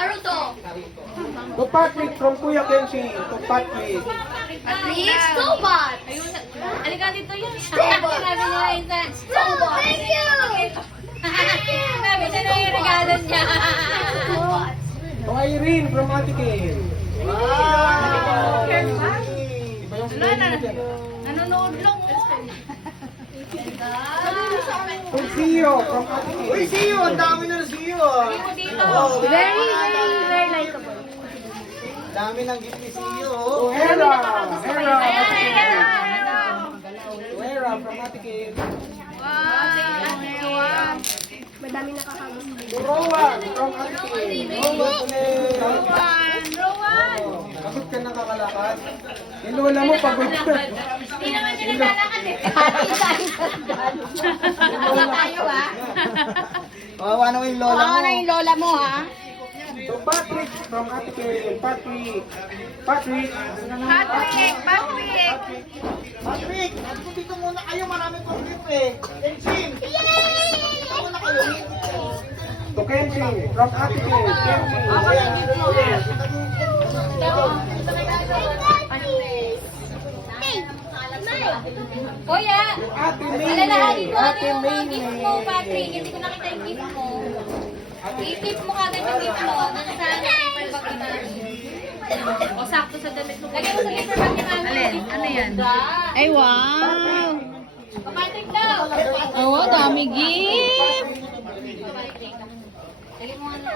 Naruto. To Patrick from Kuya Kenshi. To Patrick. Please, Sobot. Halika dito yun. Sobot. Sinabi niya yun sa... Sobot. Thank you. Sabi niya na yung regalo niya. To Irene from Ate Kay. Wow! Iba yung spelling mo dyan. Nanonood lang mo. To Zio from Ate Kay. Uy, see you! Ang dami na see you ah! Dito. Very likable. Dami ng gift ni see you To oh! Hera. Hera. Hello. To Hera from Ate Kay. Wow. Madami nakakagusto. To Rowan from Ate Kay. Rowan ulit. Rowan. Pagod ka nakakalakad. Yung lola mo pagod ka. Hindi naman siya naglalakad eh. Wala tayo ha. Kawawa naman yung lola mo! lola mo ha. To Patrick from Ate Kay. Patrick. Patrick. Patrick. Patrick! Dito muna kayo! Maraming pang gift eh! Enchim! Dito muna kayo! To Kenshi from Ate Kay. Kenshi. Kuya. Ate May. Alalahanin ko Ate ano May. yung gift mo, Patrick. Hindi ko nakita yung gift mo. I-tip mo kagad yung gift mo. Nasa paper bag ni Mami. O sakto sa damit mo. Lagyan mo sa paper bag ni Mami. Alin? Ano yan? Ay wow. O Patrick daw. Oo, dami gift. Dali mo ano.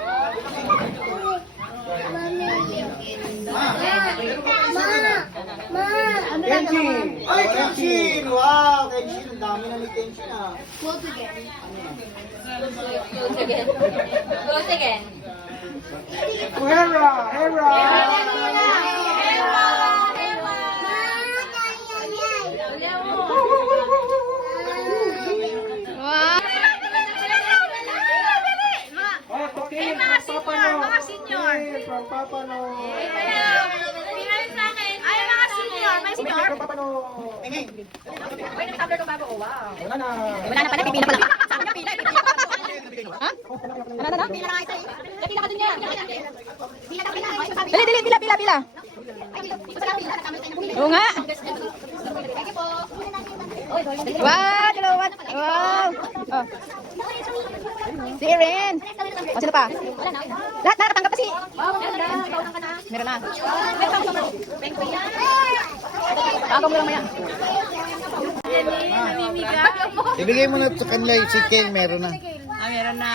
Kenshi. Ay, Kenshin! Wow! Kenshin! Ang dami na ni Kenshin ah! Close again. Close again. To Hera. Hera. Oh, to Kim from Papa No. mga senior. Kim from Papa No. Ay, mga senior. May senior. From Papa No. Uy, nag-tabler ko bago. Oh, wow. Wala na. Wala na pala, pipila pala. Saan na pila? Ha? Ano? Pila na ito eh. Pila ka din yan. Dali, pila. Oo nga. Wow, dalawa. Wow. Oh. Si Erin. O, sino pa? Lahat nakakatanggap pa si. Meron na. Bago mo lang maya. Ibigay mo na sa kanila si King, meron na. Meron na.